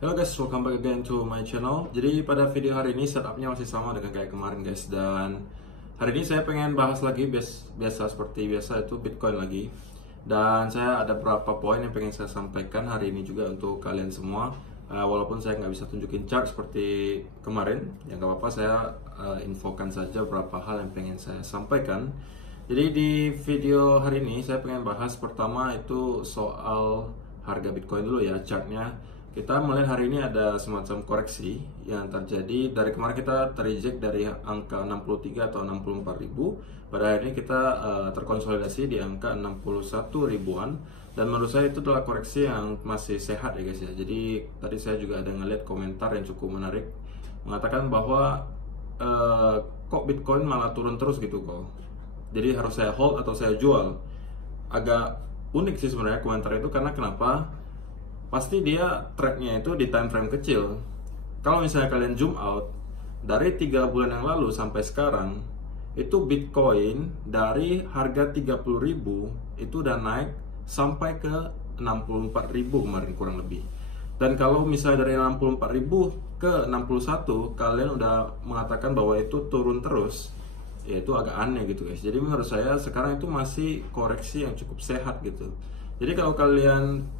Hello guys, welcome back again to my channel. Jadi pada video hari ini setupnya masih sama dengan kayak kemarin guys. Dan hari ini saya pengen bahas lagi seperti biasa itu Bitcoin lagi. Dan saya ada beberapa poin yang pengen saya sampaikan hari ini juga untuk kalian semua. Walaupun saya nggak bisa tunjukin chart seperti kemarin, ya nggak apa-apa, saya infokan saja beberapa hal yang pengen saya sampaikan. Jadi di video hari ini saya pengen bahas pertama itu soal harga Bitcoin dulu ya, chartnya. Kita melihat hari ini ada semacam koreksi yang terjadi. Dari kemarin kita tereject dari angka 63 atau 64 ribu. Pada hari ini kita terkonsolidasi di angka 61 ribuan. Dan menurut saya itu adalah koreksi yang masih sehat ya guys ya. Jadi tadi saya juga ada ngeliat komentar yang cukup menarik, mengatakan bahwa kok Bitcoin malah turun terus gitu kok. Jadi harus saya hold atau saya jual. Agak unik sih sebenarnya komentar itu, karena kenapa? Pasti dia tracknya itu di time frame kecil. Kalau misalnya kalian zoom out dari 3 bulan yang lalu sampai sekarang, itu Bitcoin dari harga 30.000 itu udah naik sampai ke 64.000 kemarin kurang lebih. Dan kalau misalnya dari 64.000 ke 61, kalian udah mengatakan bahwa itu turun terus, ya itu agak aneh gitu guys. Jadi menurut saya sekarang itu masih koreksi yang cukup sehat gitu. Jadi kalau kalian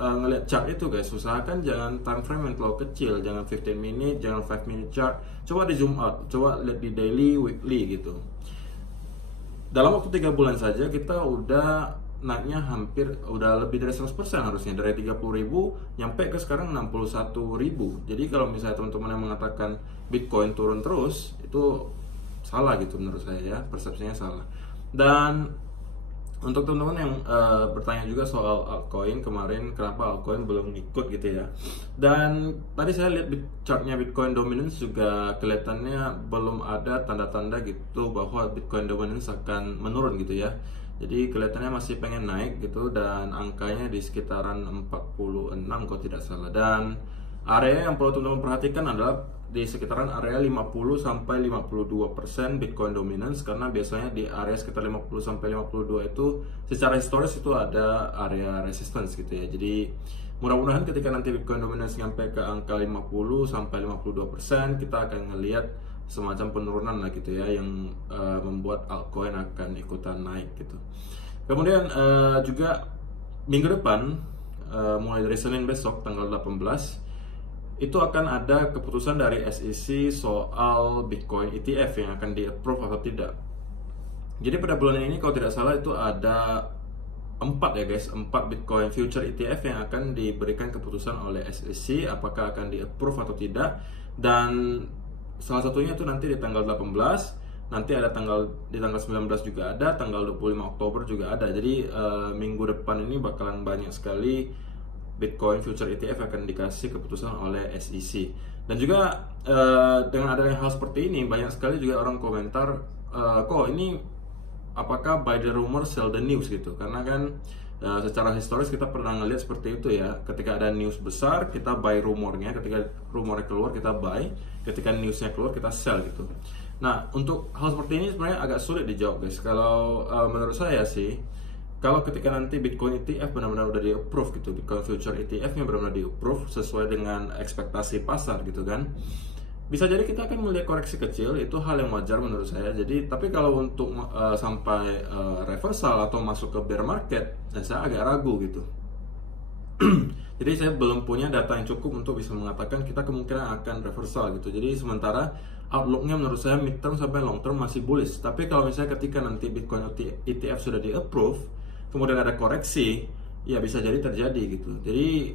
ngelihat chart itu guys, usahakan jangan time frame yang terlalu kecil, jangan 15 minute, jangan 5 minute chart. Coba di zoom out, coba lihat di daily, weekly gitu. Dalam waktu 3 bulan saja kita udah naiknya hampir udah lebih dari 100% harusnya, dari 30.000 nyampe ke sekarang 61.000. Jadi kalau misalnya teman-teman yang mengatakan Bitcoin turun terus, itu salah gitu menurut saya ya, persepsinya salah. Dan untuk teman-teman yang bertanya juga soal altcoin kemarin, kenapa altcoin belum ikut gitu ya. Dan tadi saya lihat chartnya Bitcoin Dominance juga kelihatannya belum ada tanda-tanda gitu bahwa Bitcoin Dominance akan menurun gitu ya. Jadi kelihatannya masih pengen naik gitu, dan angkanya di sekitaran 46 kalau tidak salah. Dan area yang perlu teman-teman perhatikan adalah di sekitaran area 50 sampai 52% Bitcoin dominance, karena biasanya di area sekitar 50 sampai 52 itu secara historis itu ada area resistance gitu ya. Jadi mudah-mudahan ketika nanti Bitcoin dominance sampai ke angka 50 sampai 52%, kita akan ngelihat semacam penurunan lah gitu ya, yang membuat altcoin akan ikutan naik gitu. Kemudian juga minggu depan, mulai dari Senin besok tanggal 18, itu akan ada keputusan dari SEC soal Bitcoin ETF yang akan di-approve atau tidak. Jadi pada bulan ini kalau tidak salah itu ada 4 ya guys, 4 Bitcoin Future ETF yang akan diberikan keputusan oleh SEC apakah akan di-approve atau tidak. Dan salah satunya itu nanti di tanggal 18, nanti ada di tanggal 19 juga ada, tanggal 25 Oktober juga ada. Jadi minggu depan ini bakalan banyak sekali Bitcoin Future ETF akan dikasih keputusan oleh SEC. Dan juga dengan adanya hal seperti ini, banyak sekali juga orang komentar, kok ini apakah buy the rumor sell the news gitu. Karena kan secara historis kita pernah ngeliat seperti itu ya, ketika ada news besar kita buy rumornya, ketika rumornya keluar kita buy, ketika newsnya keluar kita sell gitu. Nah untuk hal seperti ini sebenarnya agak sulit dijawab guys. Kalau menurut saya sih, kalau ketika nanti Bitcoin ETF benar-benar udah di-approve gitu, Bitcoin Future ETF-nya benar-benar di-approve sesuai dengan ekspektasi pasar gitu kan, bisa jadi kita akan melihat koreksi kecil, itu hal yang wajar menurut saya. Jadi, tapi kalau untuk sampai reversal atau masuk ke bear market, saya agak ragu gitu. Jadi saya belum punya data yang cukup untuk bisa mengatakan kita kemungkinan akan reversal gitu. Jadi sementara outlooknya menurut saya mid term sampai long term masih bullish. Tapi kalau misalnya ketika nanti Bitcoin ETF sudah di-approve, kemudian ada koreksi, ya bisa jadi terjadi gitu. Jadi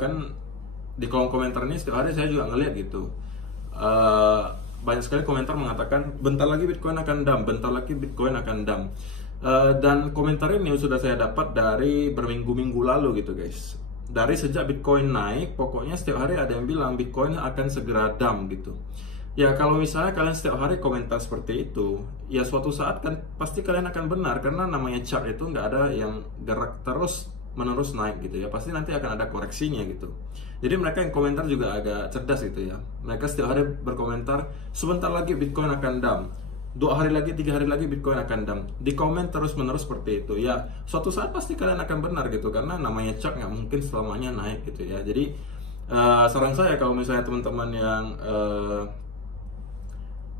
kan di kolom komentar ini setiap hari saya juga ngeliat gitu, banyak sekali komentar mengatakan bentar lagi Bitcoin akan dump, bentar lagi Bitcoin akan dump. Dan komentar ini sudah saya dapat dari berminggu-minggu lalu gitu guys. Dari sejak Bitcoin naik, pokoknya setiap hari ada yang bilang Bitcoin akan segera dump gitu. Ya kalau misalnya kalian setiap hari komentar seperti itu, ya suatu saat kan pasti kalian akan benar, karena namanya chart itu nggak ada yang gerak terus menerus naik gitu ya, pasti nanti akan ada koreksinya gitu. Jadi mereka yang komentar juga agak cerdas gitu ya, mereka setiap hari berkomentar sebentar lagi Bitcoin akan dump, 2 hari lagi, 3 hari lagi Bitcoin akan dump, di komen terus menerus seperti itu. Ya suatu saat pasti kalian akan benar gitu, karena namanya chart nggak mungkin selamanya naik gitu ya. Jadi Saran saya kalau misalnya teman-teman yang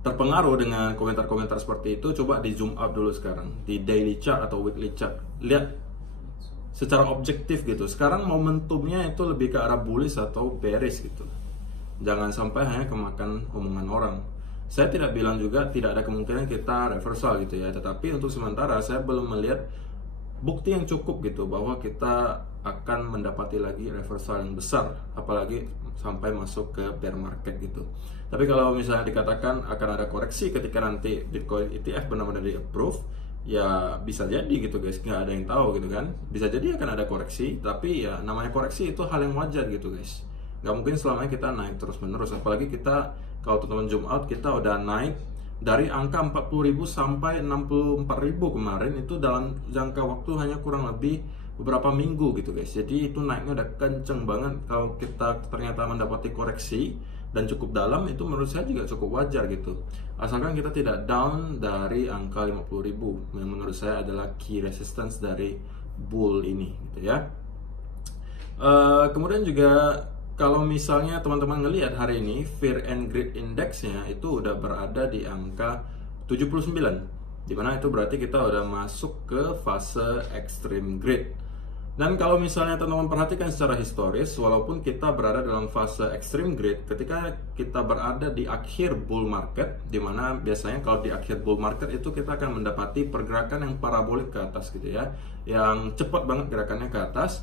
terpengaruh dengan komentar-komentar seperti itu, coba di zoom out dulu sekarang di daily chart atau weekly chart, lihat secara objektif gitu. Sekarang momentumnya itu lebih ke arah bullish atau bearish gitu. Jangan sampai hanya kemakan omongan orang. Saya tidak bilang juga tidak ada kemungkinan kita reversal gitu ya, tetapi untuk sementara saya belum melihat bukti yang cukup gitu bahwa kita akan mendapati lagi reversal yang besar, apalagi sampai masuk ke bear market gitu. Tapi kalau misalnya dikatakan akan ada koreksi ketika nanti Bitcoin ETF benar-benar di approve, ya bisa jadi gitu guys, nggak ada yang tahu gitu kan. Bisa jadi akan ada koreksi, tapi ya namanya koreksi itu hal yang wajar gitu guys. Nggak mungkin selamanya kita naik terus menerus, apalagi kita kalau teman-teman zoom out, kita udah naik dari angka 40.000 sampai 64.000 kemarin, itu dalam jangka waktu hanya kurang lebih beberapa minggu gitu guys. Jadi itu naiknya udah kenceng banget. Kalau kita ternyata mendapati koreksi dan cukup dalam, itu menurut saya juga cukup wajar gitu, asalkan kita tidak down dari angka 50.000 yang menurut saya adalah key resistance dari bull ini gitu ya. Kemudian juga kalau misalnya teman-teman ngelihat hari ini Fear and Greed Index-nya itu udah berada di angka 79, dimana itu berarti kita udah masuk ke fase extreme greed. Dan kalau misalnya teman-teman perhatikan secara historis, walaupun kita berada dalam fase extreme greed, ketika kita berada di akhir bull market, dimana biasanya kalau di akhir bull market itu kita akan mendapati pergerakan yang parabolik ke atas gitu ya, yang cepat banget gerakannya ke atas.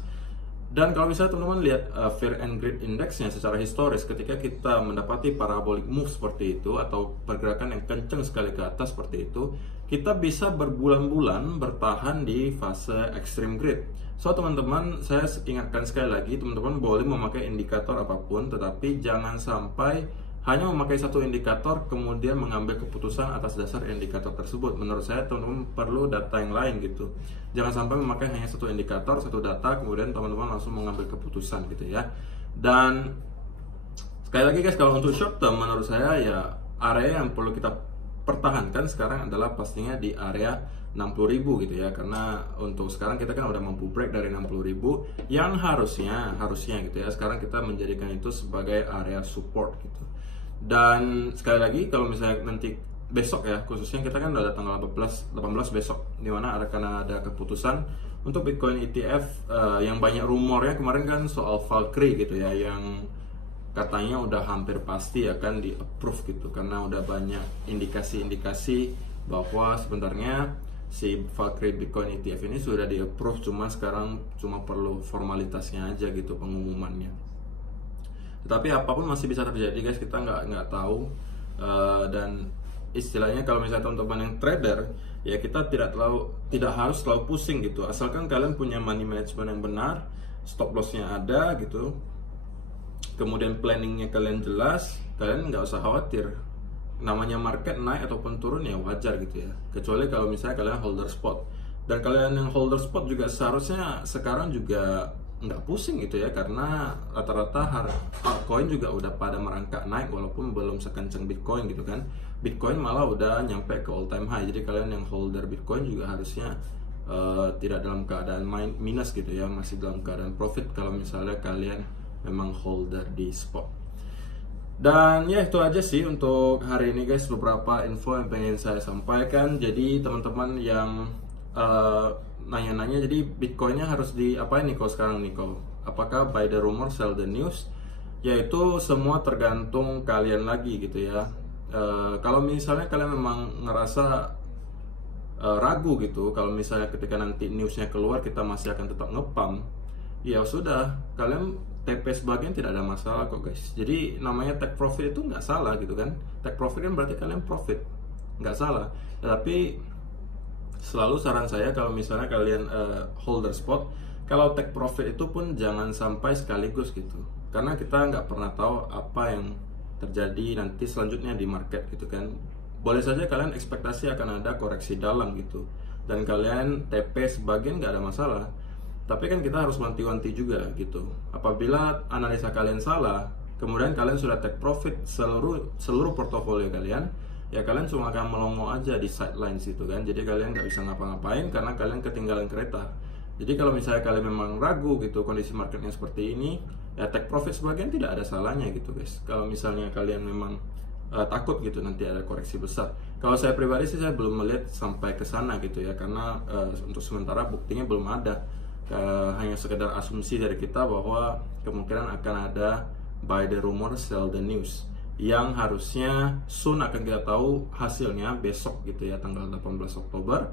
Dan kalau misalnya teman-teman lihat Fear and Greed Index-nya secara historis, ketika kita mendapati parabolic move seperti itu atau pergerakan yang kencang sekali ke atas seperti itu, kita bisa berbulan-bulan bertahan di fase extreme greed. So teman-teman, saya ingatkan sekali lagi, teman-teman boleh memakai indikator apapun, tetapi jangan sampai hanya memakai satu indikator kemudian mengambil keputusan atas dasar indikator tersebut. Menurut saya teman-teman perlu data yang lain gitu. Jangan sampai memakai hanya satu indikator, satu data, kemudian teman-teman langsung mengambil keputusan gitu ya. Dan sekali lagi guys, kalau untuk short term menurut saya ya area yang perlu kita pertahankan sekarang adalah pastinya di area 60.000 gitu ya, karena untuk sekarang kita kan udah mampu break dari 60.000 yang harusnya gitu ya, sekarang kita menjadikan itu sebagai area support gitu. Dan sekali lagi kalau misalnya nanti besok ya, khususnya kita kan udah tanggal 18 besok, dimana karena ada keputusan untuk Bitcoin ETF yang banyak rumornya kemarin kan soal Valkyrie gitu ya, yang katanya udah hampir pasti akan di approve gitu, karena udah banyak indikasi-indikasi bahwa sebenarnya si Valkyrie Bitcoin ETF ini sudah di approve, cuma sekarang cuma perlu formalitasnya aja gitu, pengumumannya. Tetapi apapun masih bisa terjadi guys, kita nggak tahu. Dan istilahnya kalau misalnya teman-teman yang trader ya, kita tidak harus terlalu pusing gitu, asalkan kalian punya money management yang benar, stop lossnya ada gitu, kemudian planningnya kalian jelas, kalian nggak usah khawatir. Namanya market naik ataupun turun ya wajar gitu ya, kecuali kalau misalnya kalian holder spot. Dan kalian yang holder spot juga seharusnya sekarang juga nggak pusing gitu ya, karena rata-rata altcoin juga udah pada merangkak naik walaupun belum sekencang Bitcoin gitu kan. Bitcoin malah udah nyampe ke all time high, jadi kalian yang holder Bitcoin juga harusnya tidak dalam keadaan minus gitu ya, masih dalam keadaan profit kalau misalnya kalian memang holder di spot. Dan ya itu aja sih untuk hari ini guys, beberapa info yang pengen saya sampaikan. Jadi teman-teman yang nanya-nanya, jadi Bitcoinnya harus diapain nih kalau sekarang nih, apakah buy the rumor sell the news? Yaitu semua tergantung kalian lagi gitu ya. Kalau misalnya kalian memang ngerasa ragu gitu, kalau misalnya ketika nanti newsnya keluar kita masih akan tetap ngepump, ya sudah, kalian TP sebagian tidak ada masalah kok guys. Jadi namanya take profit itu nggak salah gitu kan. Take profit kan berarti kalian profit, nggak salah. Tapi selalu saran saya kalau misalnya kalian holder spot, kalau take profit itu pun jangan sampai sekaligus gitu, karena kita nggak pernah tahu apa yang terjadi nanti selanjutnya di market gitu kan. Boleh saja kalian ekspektasi akan ada koreksi dalam gitu, dan kalian TP sebagian nggak ada masalah. Tapi kan kita harus wanti-wanti juga gitu. Apabila analisa kalian salah, kemudian kalian sudah take profit seluruh portofolio kalian, ya kalian cuma akan melongo aja di sidelines itu kan. Jadi kalian nggak bisa ngapa-ngapain karena kalian ketinggalan kereta. Jadi kalau misalnya kalian memang ragu gitu kondisi marketnya seperti ini, ya take profit sebagian tidak ada salahnya gitu guys. Kalau misalnya kalian memang takut gitu nanti ada koreksi besar. Kalau saya pribadi sih saya belum melihat sampai ke sana gitu ya, karena untuk sementara buktinya belum ada. Hanya sekedar asumsi dari kita bahwa kemungkinan akan ada buy the rumor sell the news, yang harusnya soon akan kita tahu hasilnya besok gitu ya, tanggal 18 Oktober.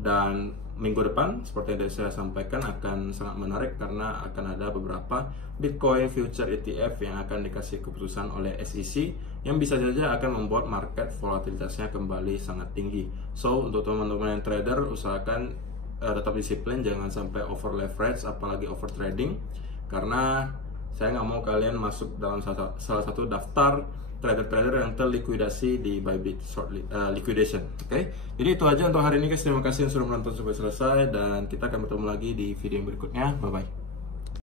Dan minggu depan seperti yang saya sampaikan akan sangat menarik karena akan ada beberapa Bitcoin future ETF yang akan dikasih keputusan oleh SEC, yang bisa saja akan membuat market volatilitasnya kembali sangat tinggi. So untuk teman-teman yang trader, usahakan tetap disiplin, jangan sampai over leverage apalagi over trading, karena saya nggak mau kalian masuk dalam salah satu daftar trader-trader yang terlikuidasi di Bybit short liquidation. Oke, jadi itu aja untuk hari ini guys. Terima kasih yang sudah menonton sampai selesai, dan kita akan bertemu lagi di video yang berikutnya. Bye bye.